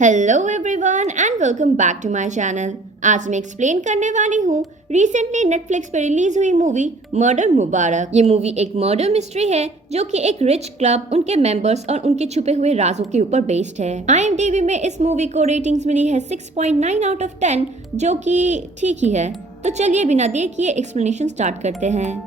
Hello everyone and welcome back to my channel. आज मैं explain करने वाली हूँ रिसेंटली नेटफ्लिक्स पे रिलीज हुई मूवी मर्डर मुबारक। ये मूवी एक मर्डर मिस्ट्री है जो कि एक रिच क्लब, उनके मेंबर्स और उनके छुपे हुए राजों के ऊपर बेस्ड है। IMDb में इस मूवी को रेटिंग्स मिली है 6.9 आउट ऑफ 10, जो कि ठीक ही है। तो चलिए बिना देर किए एक्सप्लेनेशन स्टार्ट करते हैं।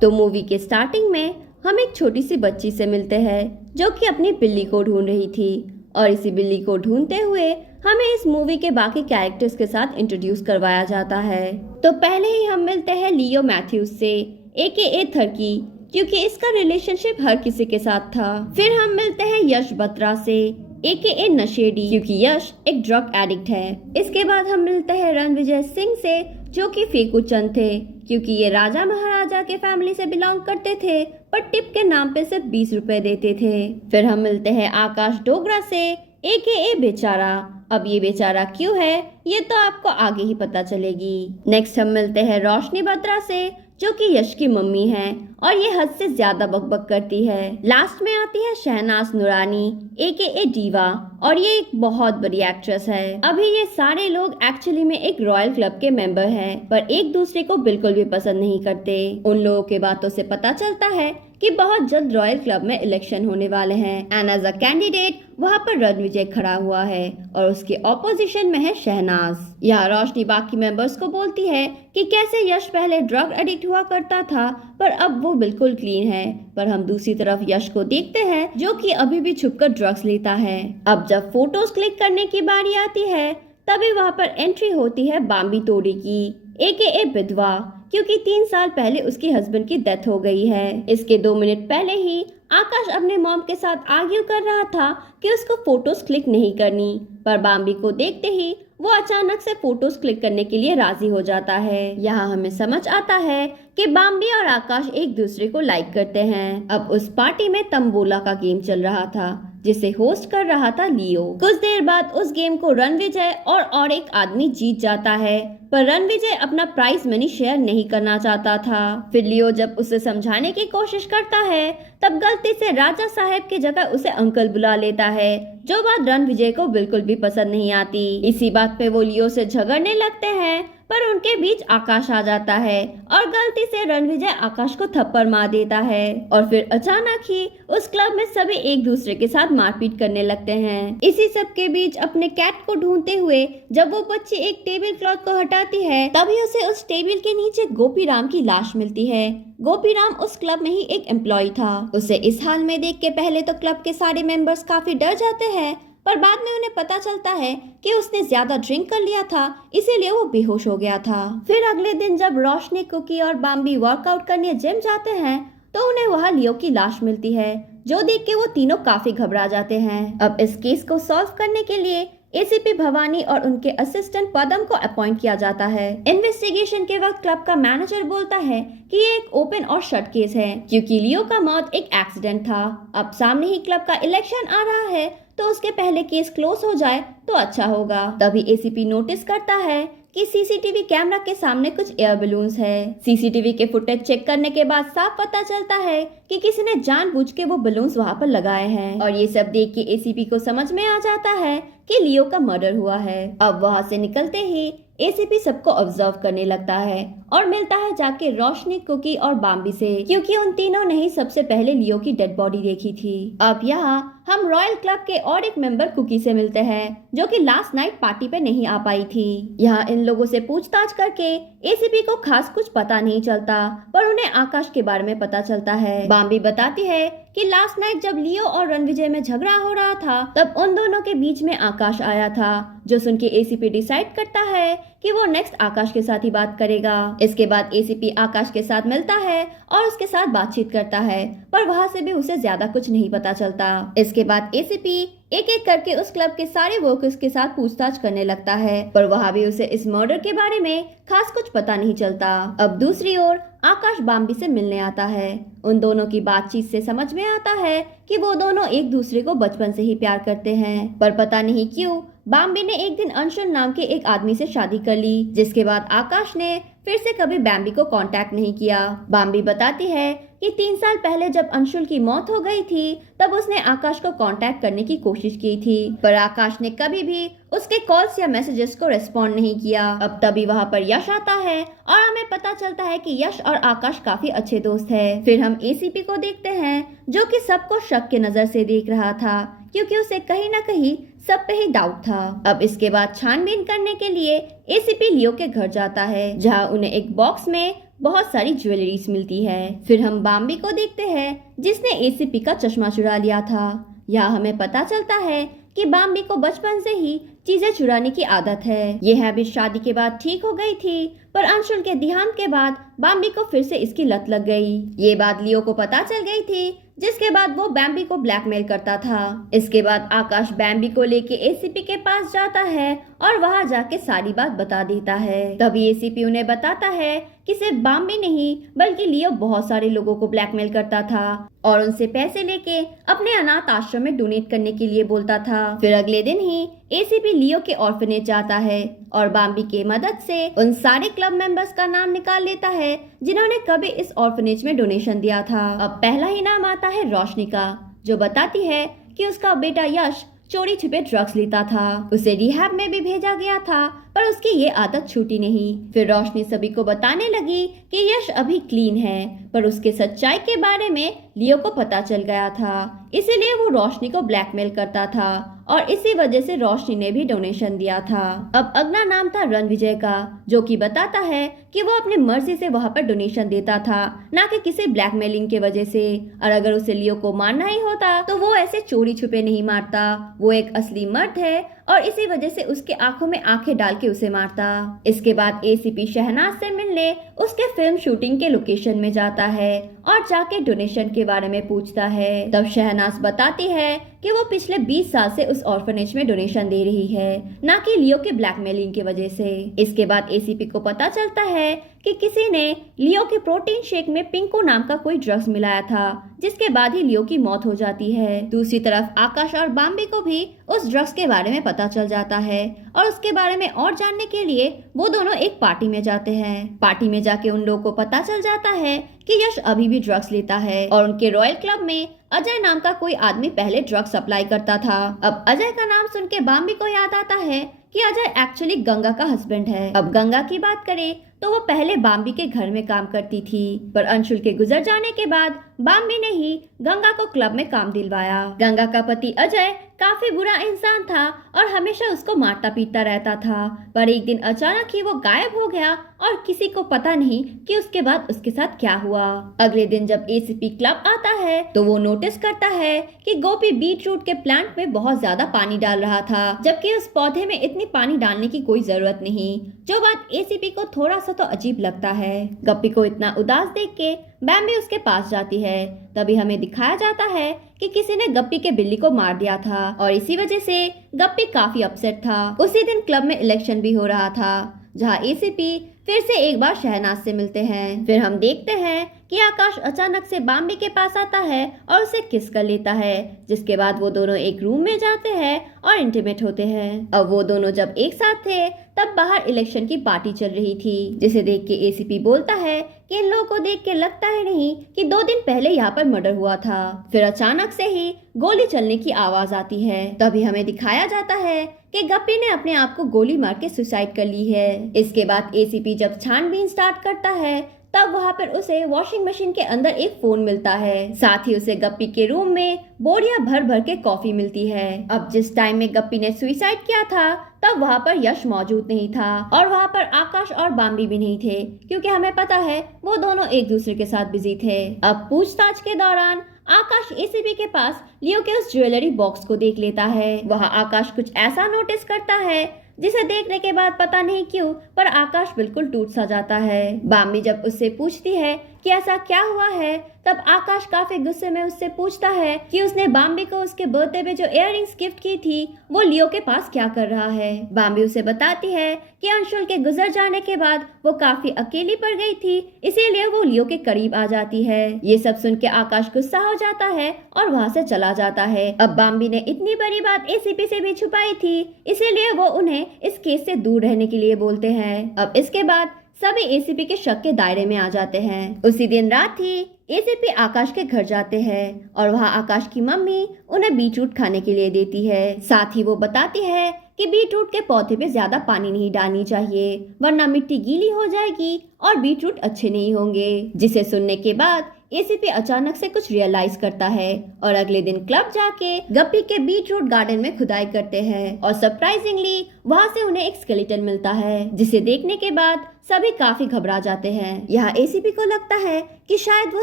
तो मूवी के स्टार्टिंग में हम एक छोटी सी बच्ची से मिलते हैं जो कि अपनी बिल्ली को ढूंढ रही थी, और इसी बिल्ली को ढूंढते हुए हमें इस मूवी के बाकी कैरेक्टर्स के साथ इंट्रोड्यूस करवाया जाता है। तो पहले ही हम मिलते हैं लियो मैथ्यूज से, AKA थर्की, क्योंकि इसका रिलेशनशिप हर किसी के साथ था। फिर हम मिलते हैं यश बत्रा से, AKA नशेड़ी, क्योंकि यश एक ड्रग एडिक्ट है। इसके बाद हम मिलते हैं रणविजय सिंह से, जो कि फेकू चंद थे, क्योंकि ये राजा महाराजा के फैमिली से बिलोंग करते थे पर टिप के नाम पे सिर्फ 20 रुपए देते थे। फिर हम मिलते हैं आकाश डोगरा से, AKA बेचारा। अब ये बेचारा क्यों है ये तो आपको आगे ही पता चलेगी। नेक्स्ट हम मिलते हैं रोशनी बत्रा से, जो कि यश की मम्मी है और ये हद से ज्यादा बकबक करती है। लास्ट में आती है शहनाज नूरानी, AKA डीवा, और ये एक बहुत बड़ी एक्ट्रेस है। अभी ये सारे लोग एक्चुअली में एक रॉयल क्लब के मेंबर हैं, पर एक दूसरे को बिल्कुल भी पसंद नहीं करते। उन लोगों के बातों से पता चलता है कि बहुत जल्द रॉयल क्लब में इलेक्शन होने वाले हैं, एंड एज अ कैंडिडेट वहाँ पर रणविजय खड़ा हुआ है और उसके ऑपोजिशन में है शहनाज। यहाँ रोशनी बाकी मेंबर्स को बोलती है कि कैसे यश पहले ड्रग एडिक्ट हुआ करता था पर अब वो बिल्कुल क्लीन है, पर हम दूसरी तरफ यश को देखते हैं जो कि अभी भी छुपकर ड्रग्स लेता है। अब जब फोटोज क्लिक करने की बारी आती है तभी वहाँ पर एंट्री होती है बाम्बी तोड़ी की, AKA विधवा, क्योंकि 3 साल पहले उसकी हस्बैंड की डेथ हो गई है। इसके 2 मिनट पहले ही आकाश अपने मॉम के साथ आर्ग्यू कर रहा था कि उसको फोटोज क्लिक नहीं करनी, पर बाम्बी को देखते ही वो अचानक से फोटोज क्लिक करने के लिए राजी हो जाता है। यहाँ हमें समझ आता है कि बाम्बी और आकाश एक दूसरे को लाइक करते हैं। अब उस पार्टी में तंबोला का गेम चल रहा था जिसे होस्ट कर रहा था लियो। कुछ देर बाद उस गेम को रणविजय और एक आदमी जीत जाता है, पर रणविजय अपना प्राइज मनी शेयर नहीं करना चाहता था। फिर लियो जब उसे समझाने की कोशिश करता है तब गलती से राजा साहब की जगह उसे अंकल बुला लेता है, जो बात रणविजय को बिल्कुल भी पसंद नहीं आती। इसी बात पे वो लियो से झगड़ने लगते हैं, पर उनके बीच आकाश आ जाता है और गलती से रणविजय आकाश को थप्पड़ मार देता है, और फिर अचानक ही उस क्लब में सभी एक दूसरे के साथ मारपीट करने लगते हैं। इसी सब के बीच अपने कैट को ढूंढते हुए जब वो बच्ची एक टेबल क्लॉथ को हटाती है तभी उसे उस टेबल के नीचे गोपीराम की लाश मिलती है। गोपीराम उस क्लब में ही एक एम्प्लॉय था। उसे इस हाल में देख के पहले तो क्लब के सारे मेंबर्स काफी डर जाते हैं, पर बाद में उन्हें पता चलता है कि उसने ज्यादा ड्रिंक कर लिया था, इसीलिए वो बेहोश हो गया था। फिर अगले दिन जब रोशनी, कुकी और बाम्बी वर्कआउट करने जिम जाते हैं तो उन्हें वहाँ लियो की लाश मिलती है, जो देख के वो तीनों काफी घबरा जाते हैं। अब इस केस को सॉल्व करने के लिए ACP भवानी और उनके असिस्टेंट पदम को अपॉइंट किया जाता है। इन्वेस्टिगेशन के वक्त क्लब का मैनेजर बोलता है कि ये एक ओपन और शट केस है, क्योंकि लियो का मौत एक एक्सीडेंट था। अब सामने ही क्लब का इलेक्शन आ रहा है तो उसके पहले केस क्लोज हो जाए तो अच्छा होगा। तभी ACP नोटिस करता है कि CCTV कैमरा के सामने कुछ एयर बलून्स है। CCTV के फुटेज चेक करने के बाद साफ पता चलता है कि किसी ने जानबूझ के वो बलून्स वहाँ पर लगाए हैं, और ये सब देख के ACP को समझ में आ जाता है कि लियो का मर्डर हुआ है। अब वहाँ से निकलते ही ACP सबको ऑब्जर्व करने लगता है और मिलता है जाके रोशनी, कुकी और बाम्बी से, क्योंकि उन तीनों ने ही सबसे पहले लियो की डेड बॉडी देखी थी। अब यहाँ हम रॉयल क्लब के और एक मेंबर कुकी से मिलते हैं, जो कि लास्ट नाइट पार्टी पे नहीं आ पाई थी। यहाँ इन लोगों से पूछताछ करके ACP को खास कुछ पता नहीं चलता, पर उन्हें आकाश के बारे में पता चलता है। बाम्बी बताती है कि लास्ट नाइट जब लियो और रणविजय में झगड़ा हो रहा था तब उन दोनों के बीच में आकाश आया था, जो सुन के ACP डिसाइड करता है कि वो नेक्स्ट आकाश के साथ ही बात करेगा। इसके बाद ACP आकाश के साथ मिलता है और उसके साथ बातचीत करता है, पर वहाँ से भी उसे ज्यादा कुछ नहीं पता चलता। इसके बाद ACP एक एक करके उस क्लब के सारे वर्कर्स के साथ पूछताछ करने लगता है, पर वहाँ भी उसे इस मर्डर के बारे में खास कुछ पता नहीं चलता। अब दूसरी ओर आकाश बाम्बी से मिलने आता है। उन दोनों की बातचीत से समझ में आता है कि वो दोनों एक दूसरे को बचपन से ही प्यार करते हैं, पर पता नहीं क्यों बाम्बी ने एक दिन अंशुल नाम के एक आदमी से शादी कर ली, जिसके बाद आकाश ने फिर से कभी बाम्बी को कांटेक्ट नहीं किया। बाम्बी बताती है कि 3 साल पहले जब अंशुल की मौत हो गई थी तब उसने आकाश को कांटेक्ट करने की कोशिश की थी, पर आकाश ने कभी भी उसके कॉल्स या मैसेजेस को रिस्पॉन्ड नहीं किया। अब तभी वहाँ पर यश आता है और हमें पता चलता है कि यश और आकाश काफी अच्छे दोस्त हैं। फिर हम एसीपी को देखते हैं जो कि सबको शक की नजर से देख रहा था, क्योंकि उसे कहीं न कहीं सब पे ही डाउट था। अब इसके बाद छानबीन करने के लिए एसीपी लियो के घर जाता है, जहां उन्हें एक बॉक्स में बहुत सारी ज्वेलरीज मिलती है। फिर हम बाम्बी को देखते हैं जिसने एसीपी का चश्मा चुरा लिया था। यहाँ हमें पता चलता है कि बाम्बी को बचपन से ही चीजें चुराने की आदत है। ये हैबिट शादी के बाद ठीक हो गई थी, पर अंशुल के देहांत के बाद बाम्बी को फिर से इसकी लत लग गई। ये बात लियो को पता चल गई थी, जिसके बाद वो बाम्बी को ब्लैकमेल करता था। इसके बाद आकाश बाम्बी को लेके एसीपी के पास जाता है और वहां जाके सारी बात बता देता है। तभी एसीपी उन्हें बताता है कि सिर्फ बाम्बी नहीं बल्कि लियो बहुत सारे लोगों को ब्लैकमेल करता था और उनसे पैसे लेके अपने अनाथ आश्रम में डोनेट करने के लिए बोलता था। फिर अगले दिन ही एसीपी लियो के ऑर्फनेज जाता है और बाम्बी के मदद से उन सारे क्लब मेंबर्स का नाम निकाल लेता है जिन्होंने कभी इस ऑर्फनेज में डोनेशन दिया था। अब पहला ही नाम आता है रोशनी का, जो बताती है कि उसका बेटा यश चोरी छिपे ड्रग्स लेता था। उसे रिहैब में भी भेजा गया था, पर उसकी ये आदत छूटी नहीं। फिर रोशनी सभी को बताने लगी कि यश अभी क्लीन है, पर उसके सच्चाई के बारे में लियो को पता चल गया था, इसीलिए वो रोशनी को ब्लैकमेल करता था और इसी वजह से रोशनी ने भी डोनेशन दिया था। अब अगला नाम था रणविजय का, जो कि बताता है कि वो अपनी मर्जी से वहाँ पर डोनेशन देता था, ना कि किसी ब्लैकमेलिंग के वजह से। और अगर उसे लियो को मारना ही होता तो वो ऐसे चोरी छुपे नहीं मारता। वो एक असली मर्द है और इसी वजह से उसके आंखों में आंखें डाल के उसे मारता। इसके बाद एसीपी शहनाज से मिलने उसके फिल्म शूटिंग के लोकेशन में जाता है और जाके डोनेशन के बारे में पूछता है। तब शहनाज बताती है कि वो पिछले 20 साल से उस ऑर्फनेज में डोनेशन दे रही है, ना कि लियो के ब्लैकमेलिंग की वजह से। इसके बाद एसीपी को पता चलता है कि किसी ने लियो के प्रोटीन शेक में पिंको नाम का कोई ड्रग्स मिलाया था, जिसके बाद ही लियो की मौत हो जाती है। दूसरी तरफ आकाश और बाम्बी को भी उस ड्रग्स के बारे में पता चल जाता है और उसके बारे में और जानने के लिए वो दोनों एक पार्टी में जाते हैं। पार्टी में जाके उन लोगों को पता चल जाता है कि यश अभी भी ड्रग्स लेता है और उनके रॉयल क्लब में अजय नाम का कोई आदमी पहले ड्रग्स सप्लाई करता था। अब अजय का नाम सुन के बाम्बी को याद आता है कि अजय एक्चुअली गंगा का हस्बैंड है। अब गंगा की बात करें तो वो पहले बाम्बी के घर में काम करती थी, पर अंशुल के गुजर जाने के बाद बाम्बी ने ही गंगा को क्लब में काम दिलवाया। गंगा का पति अजय काफी बुरा इंसान था और हमेशा उसको मारता पीटता रहता था, पर एक दिन अचानक ही वो गायब हो गया और किसी को पता नहीं कि उसके बाद उसके साथ क्या हुआ। अगले दिन जब एसीपी क्लब आता है तो वो नोटिस करता है कि गोपी बीट रूट के प्लांट में बहुत ज्यादा पानी डाल रहा था, जबकि उस पौधे में इतनी पानी डालने की कोई जरूरत नहीं। जो बात एसीपी को थोड़ा सा तो अजीब लगता है। गप्पी को इतना उदास देख के बाम्बी उसके पास जाती है। तभी हमें दिखाया जाता है कि किसी ने गप्पी के बिल्ली को मार दिया था और इसी वजह से गप्पी काफी अपसेट था। उसी दिन क्लब में इलेक्शन भी हो रहा था, जहां एसीपी फिर से एक बार शहनाज से मिलते हैं। फिर हम देखते हैं कि आकाश अचानक से बाम्बी के पास आता है और उसे किस कर लेता है, जिसके बाद वो दोनों एक रूम में जाते हैं और इंटीमेट होते हैं। अब वो दोनों जब एक साथ थे तब बाहर इलेक्शन की पार्टी चल रही थी, जिसे देख के एसीपी बोलता है कि इन लोगों को देख के लगता है नहीं कि 2 दिन पहले यहाँ पर मर्डर हुआ था। फिर अचानक से ही गोली चलने की आवाज आती है। तभी हमें दिखाया जाता है कि गप्पी ने अपने आप को गोली मार के सुसाइड कर ली है। इसके बाद एसीपी जब छानबीन स्टार्ट करता है तब वहाँ पर उसे वॉशिंग मशीन के अंदर एक फोन मिलता है। साथ ही उसे गप्पी के रूम में बोरियां भर भर के कॉफी मिलती है। अब जिस टाइम में गप्पी ने सुसाइड किया था तब वहाँ पर यश मौजूद नहीं था और वहाँ पर आकाश और बाम्बी भी नहीं थे, क्योंकि हमें पता है वो दोनों एक दूसरे के साथ बिजी थे। अब पूछताछ के दौरान आकाश एसीपी के पास लियो के उस ज्वेलरी बॉक्स को देख लेता है। वहाँ आकाश कुछ ऐसा नोटिस करता है जिसे देखने के बाद पता नहीं क्यों पर आकाश बिल्कुल टूट सा जाता है। बाम्बी जब उससे पूछती है कि ऐसा क्या हुआ है, तब आकाश काफी गुस्से में उससे पूछता है कि उसने बाम्बी को उसके बर्थडे पे जो इयररिंग्स गिफ्ट की थी वो लियो के पास क्या कर रहा है। बाम्बी उसे बताती है कि अंशुल के गुजर जाने के बाद वो काफी अकेली पड़ गई थी, इसीलिए वो लियो के करीब आ जाती है। ये सब सुन के आकाश गुस्सा हो जाता है और वहाँ से चला जाता है। अब बाम्बी ने इतनी बड़ी बात एसीपी से भी छुपाई थी, इसीलिए वो उन्हें इस केस से दूर रहने के लिए बोलते हैं। अब इसके बाद सभी एसीपी के शक के दायरे में आ जाते हैं। उसी दिन रात ही एसीपी आकाश के घर जाते हैं और वहाँ आकाश की मम्मी उन्हें बीटरूट खाने के लिए देती है। साथ ही वो बताती है कि बीटरूट के पौधे पे ज्यादा पानी नहीं डालनी चाहिए, वरना मिट्टी गीली हो जाएगी और बीटरूट अच्छे नहीं होंगे। जिसे सुनने के बाद एसीपी अचानक से कुछ रियलाइज करता है और अगले दिन क्लब जाके गप्पी के बीटरूट गार्डन में खुदाई करते हैं और सरप्राइजिंगली वहाँ से उन्हें एक स्केलेटन मिलता है, जिसे देखने के बाद सभी काफी घबरा जाते हैं। यहाँ एसीपी को लगता है कि शायद वो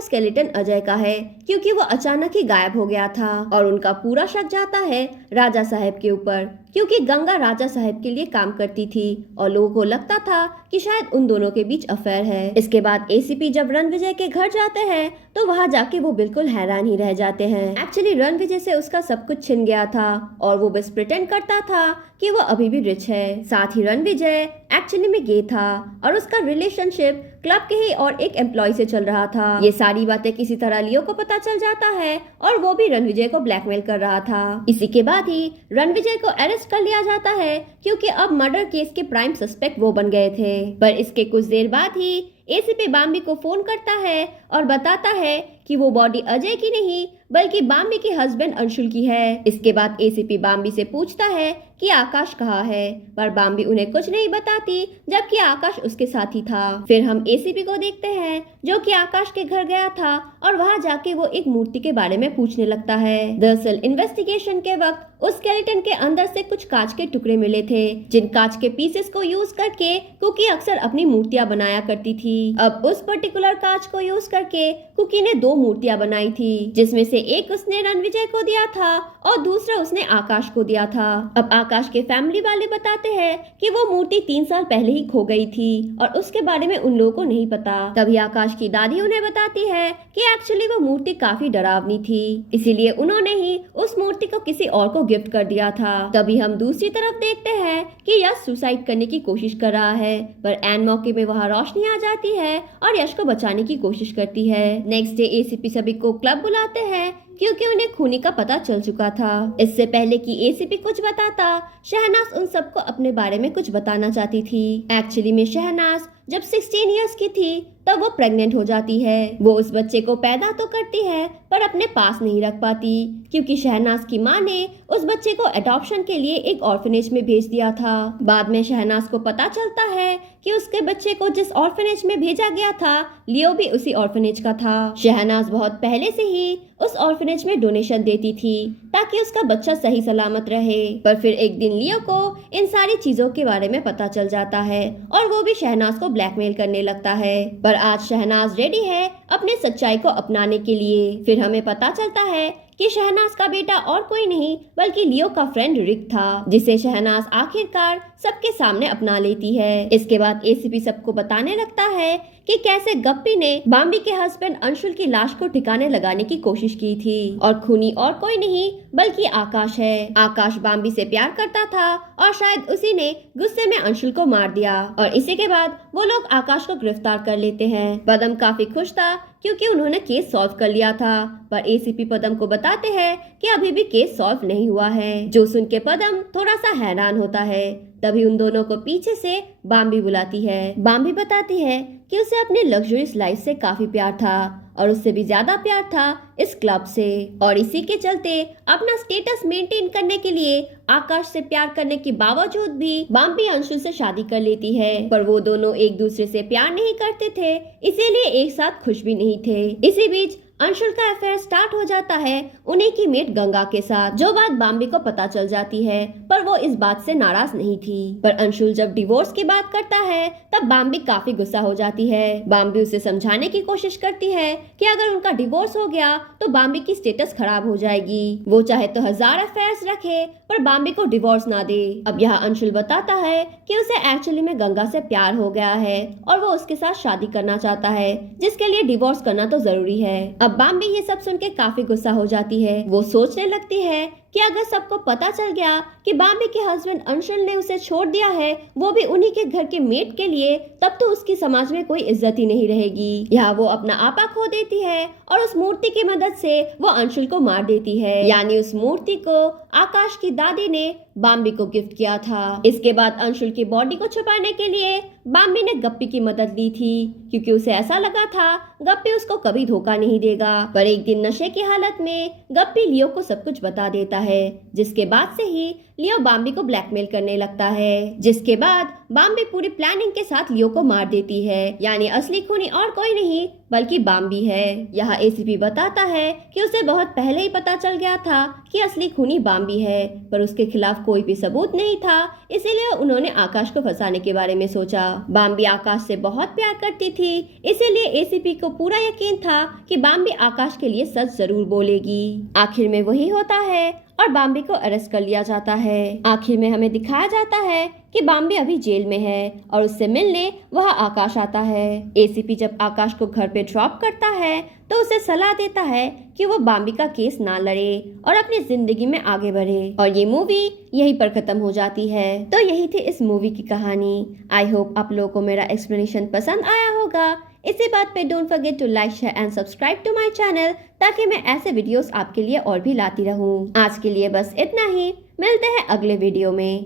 स्केलेटन अजय का है, क्योंकि वो अचानक ही गायब हो गया था और उनका पूरा शक जाता है राजा साहब के ऊपर, क्योंकि गंगा राजा साहब के लिए काम करती थी और लोगों को लगता था कि शायद उन दोनों के बीच अफेयर है। इसके बाद एसीपी जब रणविजय के घर जाते हैं तो वहाँ जाके वो बिल्कुल हैरान ही रह जाते हैं। एक्चुअली रणविजय से उसका सब कुछ छिन गया था और वो बस प्रिटेंड करता था कि वो अभी भी रिच है। साथ ही रणविजय एक्चुअली में गे था और उसका रिलेशनशिप क्लब के ही और एक एम्प्लॉय से चल रहा था। ये सारी बातें किसी तरह लियो को पता चल जाता है और वो भी रणविजय को ब्लैकमेल कर रहा था। इसी के बाद ही रणविजय को अरेस्ट कर लिया जाता है, क्योंकि अब मर्डर केस के प्राइम सस्पेक्ट वो बन गए थे। पर इसके कुछ देर बाद ही एसीपी बाम्बी को फोन करता है और बताता है कि वो बॉडी अजय की नहीं बल्कि बाम्बी के हस्बैंड अंशुल की है। इसके बाद एसीपी बाम्बी से पूछता है कि आकाश कहाँ है, पर बाम्बी उन्हें कुछ नहीं बताती, जबकि आकाश उसके साथ ही था। फिर हम एसीपी को देखते हैं जो कि आकाश के घर गया था और वहाँ जाके वो एक मूर्ति के बारे में पूछने लगता है। दरअसल इन्वेस्टिगेशन के वक्त उस स्केलेटन के अंदर से कुछ कांच के टुकड़े मिले थे, जिन कांच के पीसेस को यूज करके कुकी अक्सर अपनी मूर्तियां बनाया करती थी। अब उस पर्टिकुलर कांच को यूज करके कुकी ने 2 मूर्तियां बनाई थी, जिसमें से एक उसने रणविजय को दिया था और दूसरा उसने आकाश को दिया था। अब आकाश के फैमिली वाले बताते हैं कि वो मूर्ति 3 साल पहले ही खो गई थी और उसके बारे में उन लोगों को नहीं पता। तभी आकाश की दादी उन्हें बताती है कि एक्चुअली वो मूर्ति काफी डरावनी थी, इसीलिए उन्होंने ही उस मूर्ति को किसी और को गिफ्ट कर दिया था। तभी हम दूसरी तरफ देखते हैं कि यश सुसाइड करने की कोशिश कर रहा है, पर एन मौके में वहाँ रोशनी आ जाती है और यश को बचाने की कोशिश करती है। नेक्स्ट डे एसीपी सभी को क्लब बुलाते हैं, क्योंकि उन्हें खूनी का पता चल चुका था। इससे पहले कि एसीपी कुछ बताता, शहनाज उन सबको अपने बारे में कुछ बताना चाहती थी। एक्चुअली में शहनाज जब 16 इयर्स की थी तब वो प्रेग्नेंट हो जाती है। वो उस बच्चे को पैदा तो करती है पर अपने पास नहीं रख पाती, क्योंकि शहनाज की माँ ने उस बच्चे को अडॉप्शन के लिए एक ऑर्फनेज में भेज दिया था। बाद में शहनाज को पता चलता है कि उसके बच्चे को जिस ऑर्फनेज में भेजा गया था, लियो भी उसी ऑर्फनेज का था। शहनाज बहुत पहले से ही उस ऑर्फनेज में डोनेशन देती थी ताकि उसका बच्चा सही सलामत रहे। पर फिर एक दिन लियो को इन सारी चीजों के बारे में पता चल जाता है और वो भी शहनाज को ब्लैकमेल करने लगता है। पर आज शहनाज रेडी है अपने सच्चाई को अपनाने के लिए। फिर हमें पता चलता है कि शहनाज का बेटा और कोई नहीं बल्कि लियो का फ्रेंड रिक था, जिसे शहनाज आखिरकार सबके सामने अपना लेती है। इसके बाद एसीपी सबको बताने लगता है कि कैसे गप्पी ने बाम्बी के हस्बैंड अंशुल की लाश को ठिकाने लगाने की कोशिश की थी और खूनी और कोई नहीं बल्कि आकाश है। आकाश बाम्बी से प्यार करता था और शायद उसी ने गुस्से में अंशुल को मार दिया और इसी के बाद वो लोग आकाश को गिरफ्तार कर लेते हैं। पदम काफी खुश था क्योंकि उन्होंने केस सॉल्व कर लिया था, पर एसीपी पदम को बताते हैं कि अभी भी केस सॉल्व नहीं हुआ है, जो सुन के पदम थोड़ा सा हैरान होता है। तभी उन दोनों को पीछे से बाम्बी बुलाती है। बाम्बी बताती है कि उसे अपने लग्जरियस लाइफ से काफी प्यार था और उससे भी ज्यादा प्यार था इस क्लब से, और इसी के चलते अपना स्टेटस मेंटेन करने के लिए आकाश से प्यार करने के बावजूद भी बाम्बी अंशुल से शादी कर लेती है। पर वो दोनों एक दूसरे से प्यार नहीं करते थे, इसीलिए एक साथ खुश भी नहीं थे। इसी बीच अंशुल का अफेयर स्टार्ट हो जाता है उन्हीं की मेट गंगा के साथ, जो बात बाम्बी को पता चल जाती है, पर वो इस बात से नाराज नहीं थी। पर अंशुल जब डिवोर्स की बात करता है तब बाम्बी काफी गुस्सा हो जाती है। बाम्बी उसे समझाने की कोशिश करती है कि अगर उनका डिवोर्स हो गया तो बाम्बी की स्टेटस खराब हो जाएगी। वो चाहे तो 1000 अफेयर्स रखे पर बाम्बी को डिवोर्स ना दे। अब यहाँ अंशुल बताता है कि उसे एक्चुअली में गंगा से प्यार हो गया है और वो उसके साथ शादी करना चाहता है, जिसके लिए डिवोर्स करना तो जरूरी है। अब बाम्बी ये सब सुन के काफी गुस्सा हो जाती है। वो सोचने लगती है कि अगर सबको पता चल गया कि बाम्बी के हस्बैंड अंशुल ने उसे छोड़ दिया है, वो भी उन्हीं के घर के मेट के लिए, तब तो उसकी समाज में कोई इज्जत ही नहीं रहेगी। यहाँ वो अपना आपा खो देती है और उस मूर्ति की मदद से वो अंशुल को मार देती है। यानी उस मूर्ति को आकाश की दादी ने बाम्बी को गिफ्ट किया था। इसके बाद अंशुल की बॉडी को छुपाने के लिए बाम्बी ने गप्पी की मदद ली थी, क्योंकि उसे ऐसा लगा था गप्पी उसको कभी धोखा नहीं देगा। पर एक दिन नशे की हालत में गप्पी लियो को सब कुछ बता देता है, जिसके बाद से ही लियो बाम्बी को ब्लैकमेल करने लगता है। जिसके बाद बाम्बी पूरी प्लानिंग के साथ लियो को मार देती है। यानी असली खूनी और कोई नहीं बल्कि बाम्बी है। यहाँ एसीपी बताता है कि उसे बहुत पहले ही पता चल गया था कि असली खूनी बाम्बी है, पर उसके खिलाफ कोई भी सबूत नहीं था, इसीलिए उन्होंने आकाश को फंसाने के बारे में सोचा। बाम्बी आकाश से बहुत प्यार करती थी, इसीलिए एसीपी को पूरा यकीन था कि बाम्बी आकाश के लिए सच जरूर बोलेगी। आखिर में वही होता है और बाम्बी को अरेस्ट कर लिया जाता है। आखिर में हमें दिखाया जाता है कि बाम्बी अभी जेल में है और उससे मिलने वहाँ आकाश आता है। एसीपी जब आकाश को घर पे ड्रॉप करता है तो उसे सलाह देता है कि वो बाम्बी का केस ना लड़े और अपनी जिंदगी में आगे बढ़े। और ये मूवी यहीं पर खत्म हो जाती है। तो यही थी इस मूवी की कहानी। आई होप आप लोगों को मेरा एक्सप्लेनेशन पसंद आया होगा। इसी बात पे don't forget to like share and subscribe to my channel, ताकि मैं ऐसे वीडियोस आपके लिए और भी लाती रहूं। आज के लिए बस इतना ही, मिलते हैं अगले वीडियो में।